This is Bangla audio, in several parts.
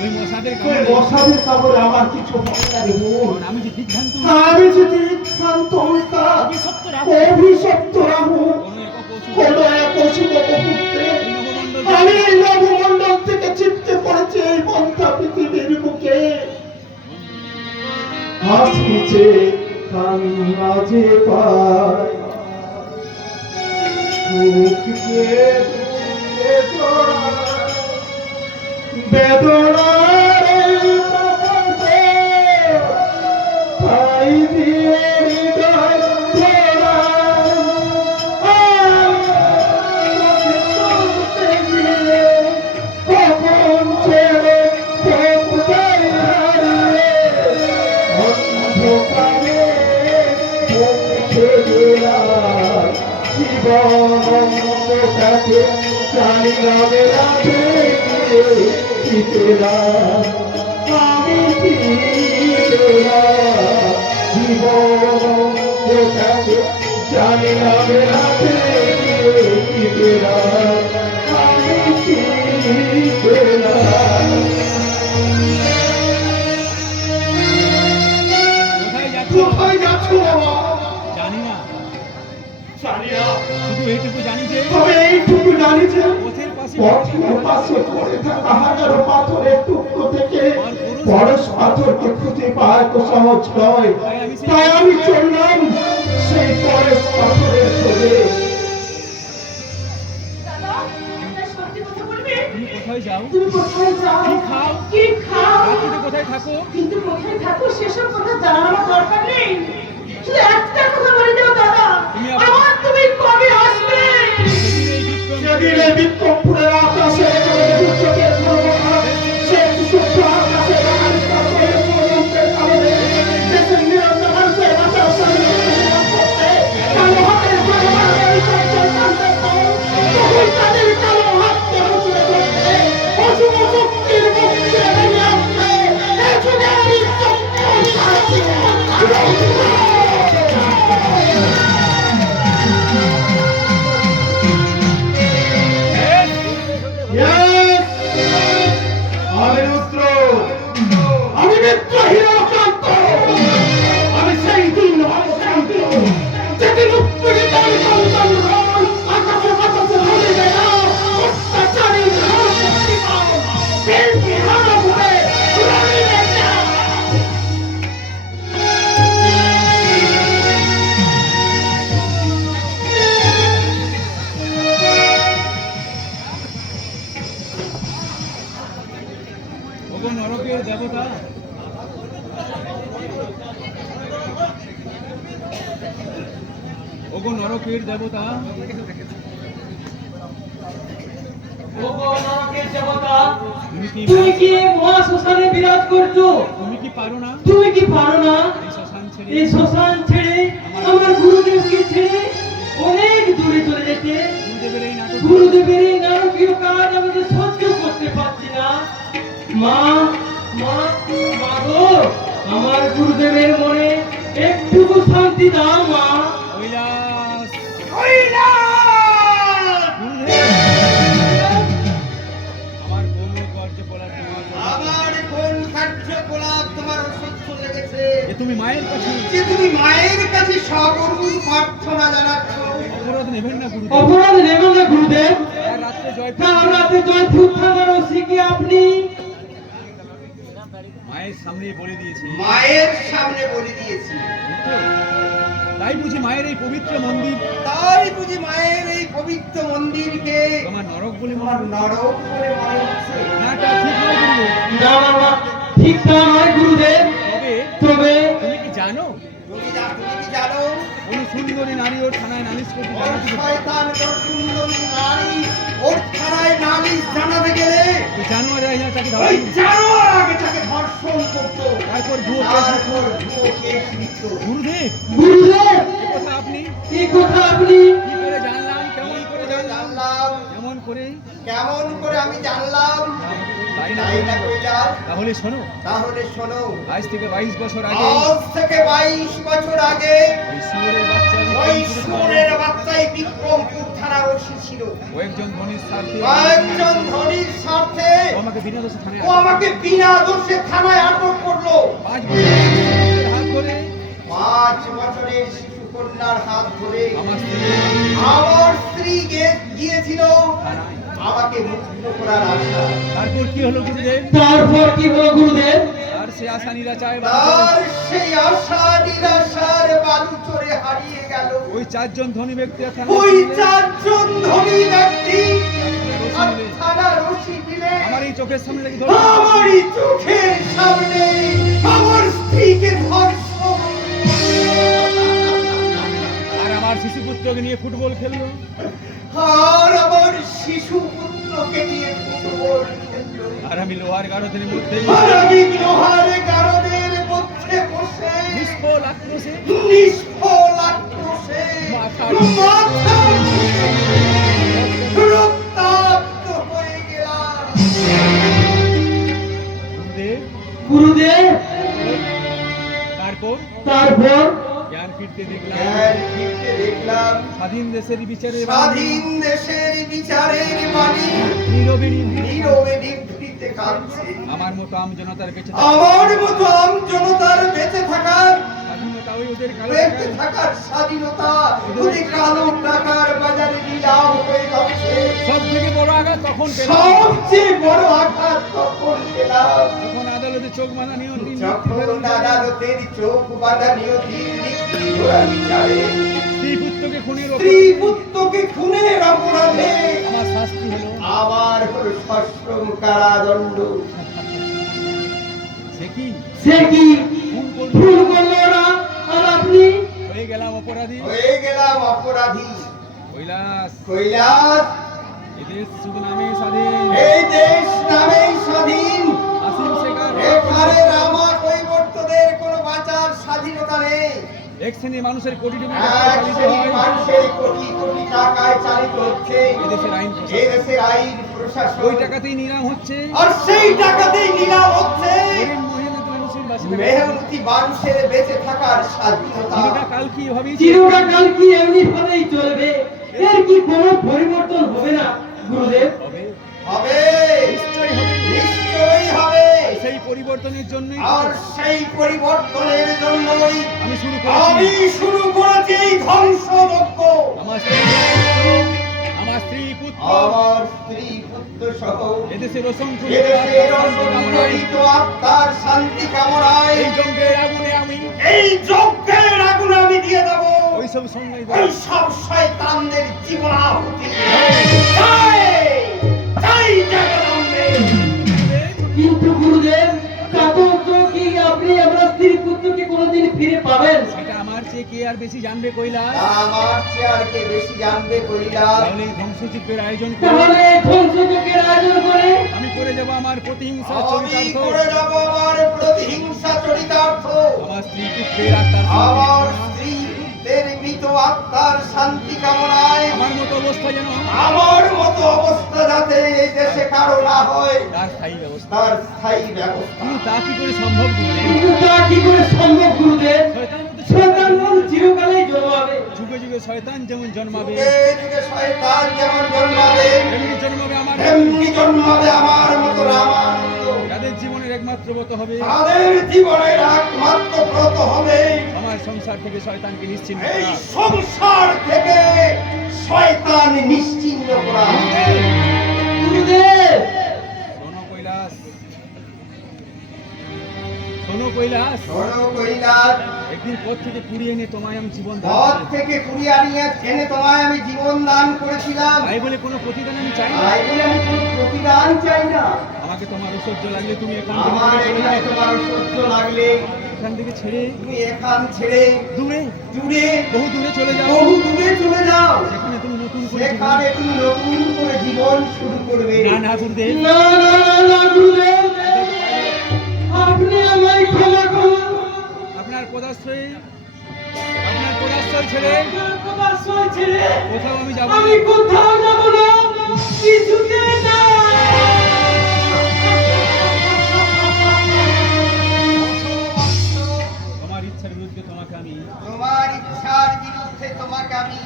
মশাদের কামড়ে? আমার কিছু হবে না রে বোন। আমি যে দিগ্ধান্ত আমি যদি ক্ষান্ত হইতা অভিশপ্ত রাহু। অভিশপ্ত রাহু। কোনো এক পশু কোন এক অশুভ পুত্রে আমি এই নবমণ্ডল থেকে চিপতে পড়েছি এই মন্থা পৃথিবীর বুকে। হাসিছে কান্নাজে পায়। জীবন অন্ধকারে জানি না আমি জীবন জানি না বেড়াতে গিয়ে আমি কি কোথায় যাচ্ছ? বাবা জানি না। জানি না। শুধু এইটুকু জানি যে তবে এইটুকু জানি যে পথের পথের পাশে পড়ে থাকা হাজারো পাথরের টুকরো থেকে পরশ পাথরকে খুঁজে পাওয়া এত সহজ নয় তাই আমি চললাম সেই পরশ পাথরের খোঁজে? তুমি কোথায় যাও? কি খাও? কি খাও? কোথায় থাকো কিন্তু কোথায় থাকো সেসব কথা জানার দরকার নেই শুধু একটা কথা বলে দাও দাদা আমার তুমি কবে আসবে সেদিন এই বিক্ষোভপুরের আকাশে কোনো এই শ্মশান ছেড়ে আমার গুরুদেবকে ছেড়ে অনেক দূরে চলে যেতে। গুরুদেবের এই নারকীয় কাজ আমি তো সহ্য করতে পারছি না। মা মা মা গো আমার গুরুদেবের মনে একটুকু শান্তি দাও মা। তুমি মায়ের কাছে যে তুমি মায়ের কাছে সকরুণ প্রার্থনা জানাচ্ছ। অপরাধ নেবেন না গুরুদেব। অপরাধ নেবেন না গুরুদেব। জয় রাতে জয়পুর থানার ওসিকে আপনি? মায়ের সামনে বলে দিয়েছি। মায়ের সামনে বলে দিয়েছি। তাই বুঝি মায়ের এই পবিত্র মন্দির। তাই বুঝি মায়ের এই পবিত্র মন্দিরকে। তোমার নরক বলে মনে নরক বলে মনে হচ্ছে। না ঠিক নয় গুরুদেব। না ঠিক নয় গুরুদেব। তবে তবে তুমি কি জানো? তুমি কি জানো? কোন সুন্দরী নারী ওর থানায় নালিশ করতে শয়তান তোর সুন্দরী নারী ওর থানায় নালিশ জানাতে গেলে? জানো আর এই তাকে ধর জানোয়ার আগে তাকে ধর্ষণ করতো। তারপর ভুয়ো কেস তারপর ভুয়ো কেস গুরুদেব গুরুদেব! এ কথা আপনি এই কথা আপনি করে? কেমন করে আমি জানলাম? তাহলে শোনো। তাহলে শোনো। আজ থেকে বাইশ বছর আগে আজ থেকে বাইশ বছর আগে বাচ্চাই বিক্রমপুর থানার ওসি ছিল। ও একজন ধনির স্বার্থে কয়েকজন ধনীর স্বার্থে আমাকে বিনা দোষে থানায় ও আমাকে বিনা দোষে থানায় আটক করল। পাঁচ বছর হাত ধরে পাঁচ বছরের কন্যার হাত ধরে আমার স্ত্রী। গিয়েছিল। আমাকে মুক্ত করার আশা। তারপর কি হলো গুরুদেব? তারপর কি হলো গুরুদেব? আর সে আশা নিরাচায় তার সেই আশা নিরাশার বালু হারিয়ে গেল। ওই চারজন ধনী ব্যক্তি ওই চারজন ধনী ব্যক্তি চোখের সামনে আমারই চোখের সামনে আমার স্ত্রীকে ধর্ষণ পুত্রকে নিয়ে ফুটবল খেললো আর আমার শিশু পুত্রকে নিয়ে ফুটবল খেললো আর আমি লোহার গারদের মধ্যে আর আমি লোহার গারদের মধ্যে বসে। নিষ্ফল আক্রোশে। নিষ্ফল আক্রোশে। মাথা রক্তাক্ত হয়ে গেলাম। গুরুদেব। গুরুদেব। তারপর? তারপর? ফিরতে দেখলাম। জ্ঞান ফিরতে দেখলাম। স্বাধীন দেশের বিচারে স্বাধীন দেশের বিচারের বাণী। নীরবে নির্ভীক নীরবে নিভৃতে কাঁদছে। আমার মতো আম জনতার বেঁচে আমার মতো আম জনতার বেঁচে থাকার। বেঁচে থাকার স্বাধীনতা ওদের কালো টাকার বাজারে নিলাম হয়ে যাচ্ছে সব থেকে বড় আঘাত তখন সবচেয়ে বড় আঘাত তখন পেলাম? তখন আদালতে চোখ বাঁধা নিয়ম যখন আদালতের চোখ বাঁধা নিয়তির নিক্তি ঘোরা বিচারে স্ত্রী পুত্রকে খুনের অপরাধে। পুত্রকে খুনের অপরাধে। আমার শাস্তি হলো। আমার হলো সশ্রম কারাদণ্ড। সে কি? সে কি? ভুল করল। না? আর আপনি? হয়ে গেলাম অপরাধী। হয়ে গেলাম অপরাধী। কৈলাস। কৈলাস। এদের শুধু নামে স্বাধীন। এই দেশ নামেই স্বাধীন। এক শ্রেণির মানুষের কোটি টাকায় চালিত হচ্ছে। এদেশের আইন আইন প্রশাসন। ওই টাকাতেই নিলাম হচ্ছে। আর সেই টাকাতেই নিলাম হচ্ছে। মেহনতি মানুষের বেঁচে থাকার স্বাধীনতা। কাল কি হবে চিরটা কাল কি এমনি ভাবেই চলবে? এর কি কোনো পরিবর্তন হবে না গুরুদেব? হবে। হবে। সেই পরিবর্তনের জন্যই আর সেই পরিবর্তনের জন্যই আমি শুরু আমি শুরু করেছি এই ধ্বংসযজ্ঞ। আমার আমার স্ত্রী পুত্র। আমার স্ত্রী পুত্র সহ এদেশের অসংখ্য এদেশের অসংখ্য আত্মার শান্তি কামনায় এই যজ্ঞের আগুনে আমি এই যজ্ঞের আগুন আমি দিয়ে দেব। ওইসব সঙ্গে ওই সব শয়তানদের জীবন আহুতি জগদম্বে! কিন্তু গুরুদেব কি আপনি আপনার স্ত্রী পুত্রকে কোনোদিন ফিরে পাবেন? সেটা আমার চেয়ে কে আর বেশি জানবে কৈলাস? আমার চেয়ারকে বেশি জানবে কইলা তাহলে ধ্বংসযজ্ঞের আয়োজন করে। তাহলে ধ্বংসযজ্ঞের আয়োজন করে আমি করে যাব আমার প্রতিহিংসা আমি করে যাব আমার প্রতিহিংসা চরিতার্থ। আমার স্ত্রী পুত্রের আত্মার আমার শান্তি। কামনা। স্ত্রী পুত্রের মৃত আত্মার শান্তি কামনায় আমার মতো অবস্থা যেন আমার এই দেশে কারও না হয়। তার স্থায়ী ব্যবস্থা। তার স্থায়ী ব্যবস্থা। কিন্তু তা কি করে সম্ভব তা কি করে সম্ভব গুরুদেব? শয়তান তো সন্তান চিরকালেই জন্মাবে। যুগে যুগে শয়তান যেমন জন্মাবে যুগে যুগে শয়তান যেমন জন্মাবে এমনি জন্মাবে আমার তেমনি জন্মাবে আমার মতো রামানন্দ। যাদের জীবনের একমাত্র ব্রত হবে। তাদের জীবনের একমাত্র ব্রত হবে। আমার সংসার থেকে শয়তানকে নিশ্চিন্ন এই সংসার থেকে শয়তান নিশ্চিন্ন করা শোনো কৈলাস। শোনো কৈলাস। একদিন পথ থেকে কুড়িয়ে এনে তোমায় আমি জীবন পথ থেকে কুড়িয়ে আনিয়ে এনে তোমায় আমি জীবন দান করেছিলাম। তাই বলে কোনো প্রতিদান আমি চাই না। তাই বলে আমি কোনো প্রতিদান চাই না। আমাকে তোমার ঐশ্বর্য লাগলে তুমি এখান থেকে আমার চলে এখানে তোমার সহ্য লাগলে। এখান থেকে ছেড়ে তুমি এখান ছেড়ে দূরে দূরে বহু দূরে চলে যাও। বহু দূরে চলে যাও। সেখানে তুমি নতুন করে সেখানে তুমি নতুন করে জীবন শুরু করবে। না না গুরুদেব। না না না গুরুদেব। আপনার পদাশ্রয় আপনার পদাশ্রয় ছেড়ে পদাশ্রয় ছেড়ে কোথাও তোমার ইচ্ছার বিরুদ্ধে তোমাকে আমি তোমার ইচ্ছার বিরুদ্ধে তোমাকে আমি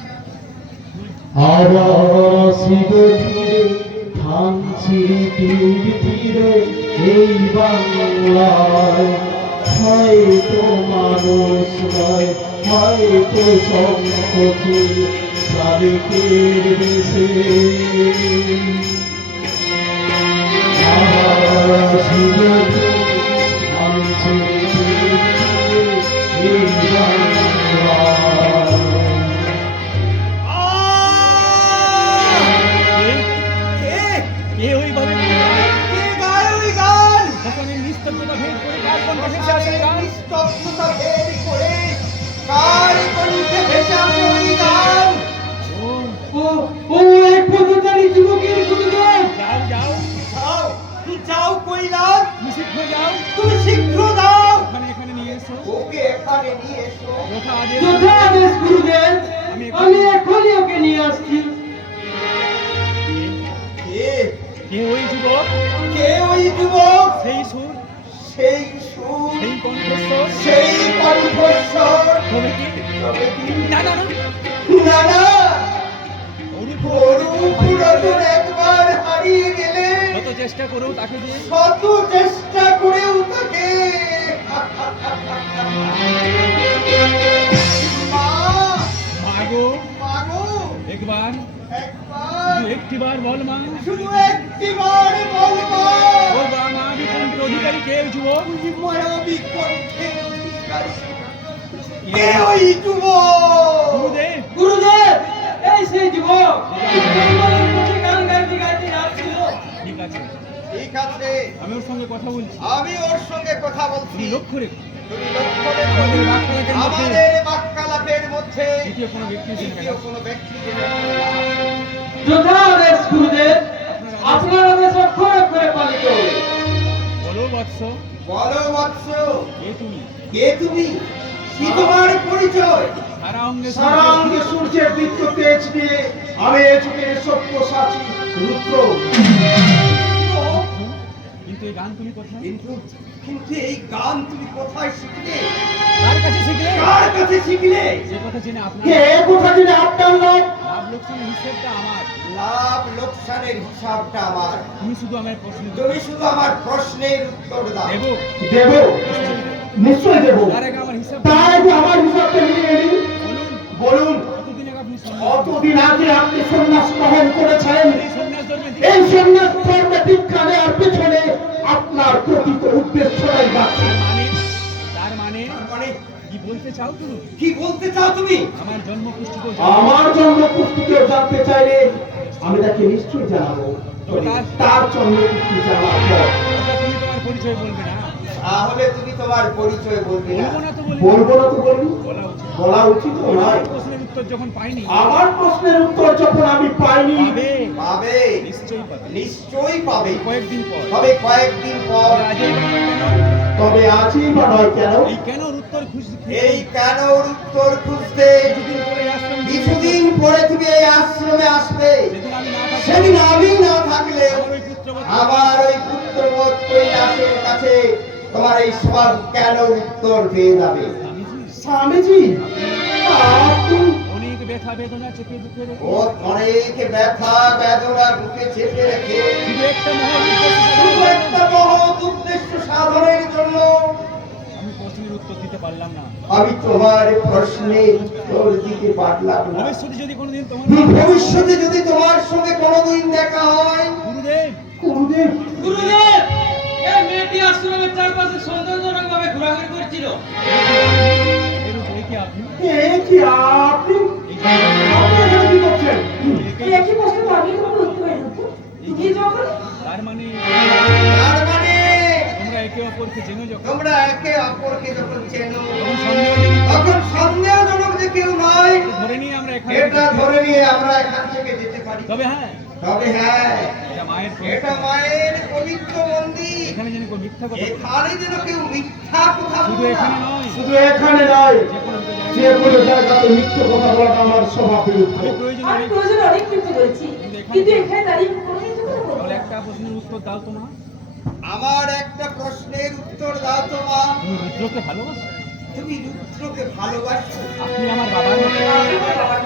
আবার সিদ্ধ তীরে থানছি এই বাংলায় হয়তো মানুষ নয় হয়তো সংকোচে সারিকের দেশে এই বাংলায় তুমি শীঘ্র দাও ওখানে এখানে নিয়ে এসো ওকে এখানে নিয়ে এসো যথা আদেশ গুরুদেব আমি এখনই ওকে নিয়ে আসছি কে? কে ওই যুবক? কে ওই যুবক? সেই সুর। সেই সেই কণ্ঠস্বর। সেই কণ্ঠস্বর। তবে কি? তবে কি? না না না। না একবার হারিয়ে গেলে যত চেষ্টা করেও তাকে যে শত চেষ্টা করেও তাকে। মাগো। মাগো। একবার। একবার। শুধু বল মা। শুধু একটিবার বলবা ও বা মা অধিকারী কে ওই যুবক মায়াবী কণ্ঠের অধিকারী কে ওই যুবক গুরুদেব। গুরুদেব এই সেই যুবক গান গাইতে গাইতে যাচ্ছিল ঠিক আছে। ঠিক আছে। আমি ওর সঙ্গে কথা বলছি। আমি ওর সঙ্গে কথা বলছি। লক্ষ্য রেখো। আমাদের বাক্যালাপের মধ্যে আমাদের বাক্যালাপের মধ্যে দ্বিতীয় কোনো ব্যক্তি এসে দ্বিতীয় কোনো ব্যক্তি যেন না আসে। যথা আদেশ গুরুদেব আপনার আদেশ অক্ষর অক্ষরে পালিত বলো বৎস। বলো বৎস। কে তুমি? কে তুমি? কি তোমার পরিচয়? সারা অঙ্গে সারা অঙ্গে সূর্যের দীপ্ত তেজ নিয়ে আমি এ যুগের সত্য সাচি রুদ্র। গান তুমি কোথায়? কিন্তু কিন্তু এই গান তুমি কোথায় শিখলে? কার কাছে শিখলে? কার কাছে শিখলে? যে কথা জেনে আপনার কে কোথা জেনে আপনার লোক লাভ লোকসানের হিসেবটা আমার। লাভ লোকসানের হিসাবটা আমার। তুমি শুধু আমার প্রশ্ন তুমি শুধু আমার প্রশ্নের উত্তর দাও। দেব? দেব? নিশ্চয় দেব। তার আগে আমার হিসাব তার আগে আমার হিসাবটা নিয়ে নিন। বলুন। কতদিন আগে আপনি সন্ন্যাস? গ্রহণ করেছেন? এই সন্ন্যাস ধর্মে এই সন্ন্যাস ধর্মে দীক্ষা নেওয়ার পেছনে আপনার প্রকৃত উদ্দেশ্যটাই বাকি তার মানে তার তার কি বলতে চাও তুমি? কি বলতে চাও তুমি? আমার জন্ম আমার জন্ম পুস্তিকেও জানতে চাইলে আমি তাকে নিশ্চয়ই জানাব। তার জন্ম পুষ্টি জানাব। তুমি তোমার পরিচয় বলবে না। তাহলে তুমি তোমার পরিচয় বলবে না। বলব না তো বলব বলা উচিত। নয়। প্রশ্নের উত্তর যখন আমার প্রশ্নের উত্তর যখন আমি পাইনি পাবে। পাবে। নিশ্চয়ই পাবে। কয়েকদিন পর। তবে কয়েকদিন পর। তবে আজই বা নয় কেন? এই কেন উত্তর খুঁজতে এই কেন উত্তর খুঁজতে কিছুদিন পরে তুমি এই আশ্রমে আসবে। সেদিন আমি না থাকলে আমার ওই পুত্রবোধ কৈলাসের কাছে তোমার এই সব কেন উত্তর পেয়ে যাবে? স্বামীজি অনেক ব্যথা বেদনা চেপে দুঃখে ও অনেক ব্যথা বেদনা বুকে চেপে রেখে একটা মহৎ উদ্দেশ্য সাধনের জন্য মহৎ উদ্দেশ্য সাধনের জন্য আমি প্রশ্নের উত্তর দিতে পারলাম না। আমি তোমার প্রশ্নের উত্তর দিতে পারলাম না। ভবিষ্যতে যদি কোনোদিন তোমার ভবিষ্যতে যদি তোমার সঙ্গে কোনোদিন দেখা হয় গুরুদেব। গুরুদেব। গুরুদেব! এই মেয়েটি আশ্রমের চারপাশে সৌন্দর্যজনক ভাবে ঘোরাঘুরি করছিল। মানে মানে তোমরা একে অপরকে যখন? তোমরা একে অপরকে যখন চেনো তখন সন্দেহজনক যে কেউ নয় ধরে নিয়ে আমরা এটা ধরে নিয়ে আমরা এখান থেকে যেতে পারি। তবে হ্যাঁ। তবে হ্যাঁ। এটা মায়ের মায়ের পবিত্র মন্দির। মিথ্যা কথা এখানে যেন কেউ মিথ্যা কথা শুধু এখানে নয়। শুধু এখানে নয় যে কোনো যে জায়গায় কোনো জায়গাতে মিথ্যে কথা বলাটা আমার স্বভাব বিরুদ্ধ। আমি প্রয়োজন আমি হলে প্রয়োজন অনেক কিছু বলেছি কিন্তু এখানে দাঁড়িয়ে কোনো কিছু তাহলে একটা প্রশ্নের উত্তর দাও তো মা। আমার একটা প্রশ্নের উত্তর দাও তো তুমি রুদ্রকে ভালোবাসো? তুমি রুদ্রকে ভালোবাসো? আপনি আমার বাবার মতো আমার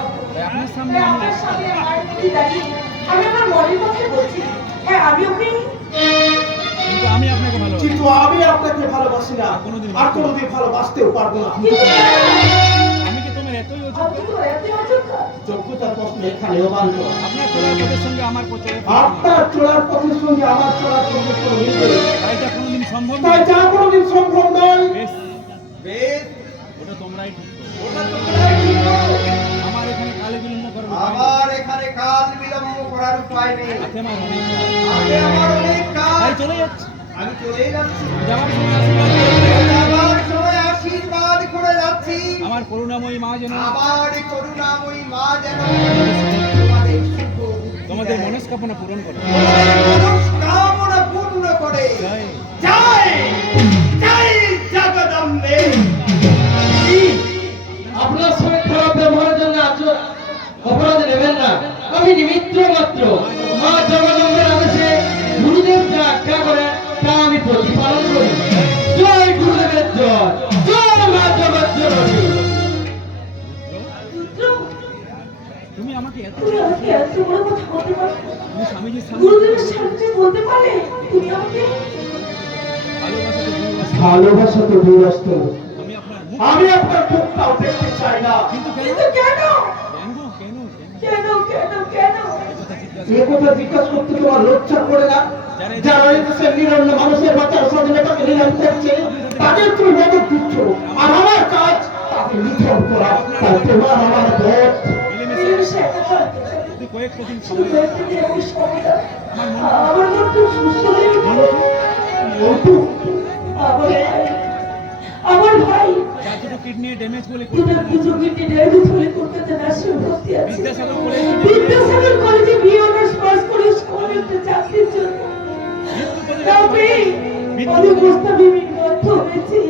আপনার সামনে তাই আমি সামনে মায়ের মধ্যে দাঁড়িয়ে আমি আমার মনের কথা বলছি। হ্যাঁ আমি ওকে আমি আপনাকে ভালোবাসি। কিন্তু আমি আপনাকে ভালোবাসি না। কোনোদিন আর কোনোদিন ভালোবাসতেও পারব না। আমি কি তোমার এতই অযোগ্য? আপনি তো এতই অযোগ্য। যোগ্যতার প্রশ্ন এখানেও আপনার চলার পথের সঙ্গে আমার পথে আপনার চলার পথের সঙ্গে আমার চলার পথের কোনো তাই যা কোনোদিন সম্ভব তাই যা কোনোদিন সম্ভব নয়। বেশ। বেশ। ওটা তোমরাই ঠিক ওটা তোমরাই ঠিক আমার এখানে কালে বিলম্ব করব আমার এখানে কাল বিলম্ব করার উপায় নেই। আমার অনেক যাচ্ছি আমি চলে যাচ্ছি। আশীর্বাদ। করে যাচ্ছি। আমার করুণাময়ী মা যেন আমার করুণাময়ী মা যেন তোমাদের। মনস্কামনা পূরণ করে। মনস্কামনা পূর্ণ করে। জয়। জয়। জয় জগদম্বে। আপনার সঙ্গে খারাপ ব্যবহারের জন্য আজ অপরাধ নেবেন না। আমি নিমিত্ত মাত্র। মা তুমি আমাকে এত তুমি আমাকে এত বড় কথা বলতে পারো? তুমি স্বামীজির সামনে গুরুদেবের সামনে বলতে পারলে তুমি আমাকে ভালোবাসা। তো দূরস্থ আমি আপনার মুখ আমি আপনার মুখটাও দেখতে চাই না। কিন্তু কেন? কেন? কেন? কেন? কেন কেন কেন? কেন কথা জিজ্ঞাসা এ কথা জিজ্ঞাসা করতে তোমার লজ্জা করে না? যারা এই দেশের নিরন্ন মানুষের বাচ্চার স্বাধীনতাকে নিলাম করছে তাদের তুমি মদত দিচ্ছ। আর আমার কাজ তাদের নিধন করা। তাই তোমার আমার ভোট দিন শুধু সময় দাও, কয়েকটা দিন আমাকে সময় দাও। আমার মন সুস্থ হয়ে আমার ভাই কিডনি ড্যামেজ বলে দুটো মিনিটে ডেলিভারি হলে কলকাতা নার্সিং ভর্তি আছে। বিদ্যাসাগর কলেজে বিয়ে অনার্স পাস করে স্কুলে একটা চাকরির জন্য। তবে অনেক প্রস্তাবে আমি হয়েছি।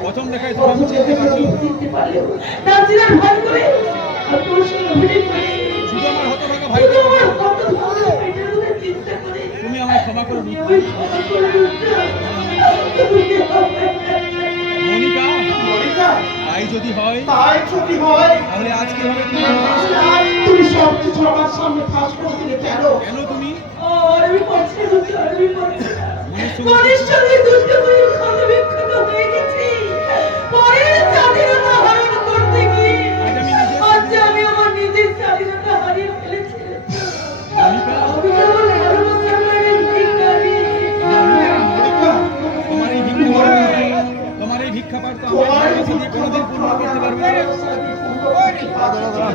প্রথম দেখায় তোমার চিনতে পারলেও নাচিরার ভাই করে আর তোর সঙ্গে অভিনয় করে। শুধু আমার হতভাগা ভাই শুধু আমার কত ভালো ভাইটার কথা চিন্তা করে। তুমি আমায় ক্ষমা করে আমি। তুমি আমায়- মনিকা তাই যদি হয় তাই ছুটি হয় তাহলে আজকে হবে তুমি সব কিছু আমার সামনে ফাঁস করে দিলে কেন? কেন তুমি? আর আমি পারছি না, আমি পারছি ভিক্ষা এই তো আমার কোনোদিন পূর্ণ করতে পারবে না। তবে তোমার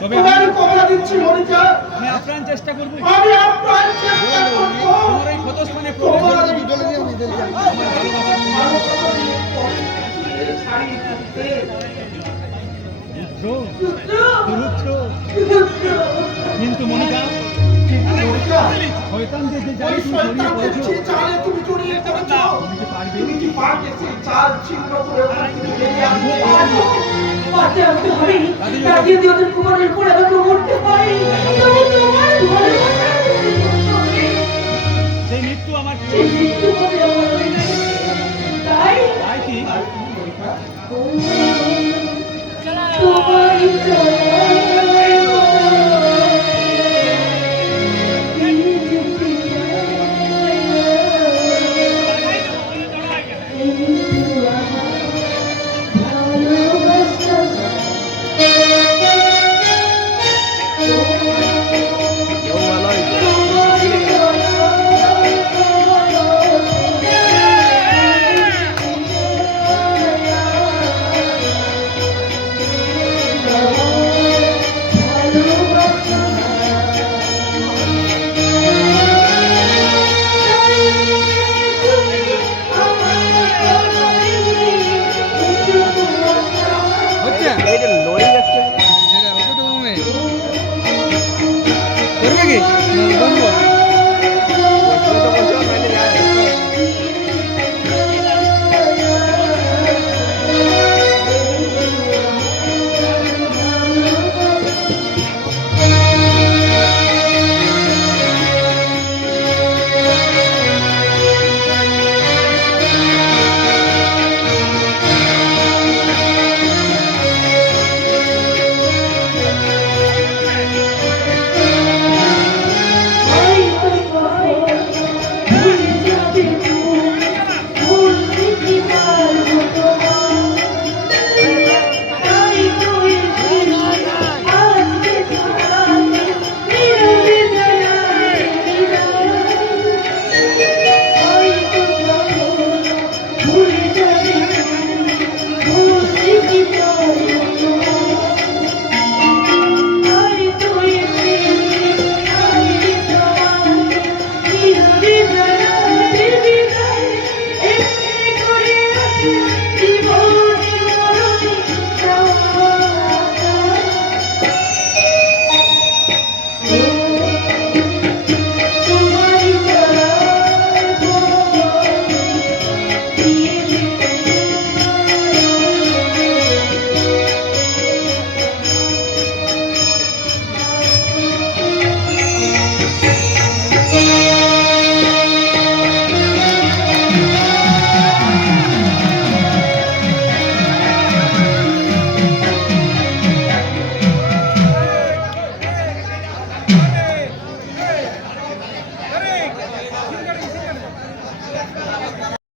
আমি কথা দিচ্ছি মরিটা আমি আপ্রাণ চেষ্টা করব। আমি আপনার চেষ্টা করব। তোমার এই ক্ষতস্থানে তোমার করব। আমার ভালোবাসা পুত্র, রুদ্র পুত্র, কিন্তু মনিকা জালে তুমি পড়েছো তুমি কি পারবে? তুমি কি পারবে? সেই জাল ছিন্ন করে ওখান থেকে বেরিয়ে আসতে পারব। পারতে আমাকে হবে। না দিয়ে দিয়ে ওদের কুমারের পরে আমাকে মরতে পারি তবু তোমার আমি। সেই মৃত্যু আমার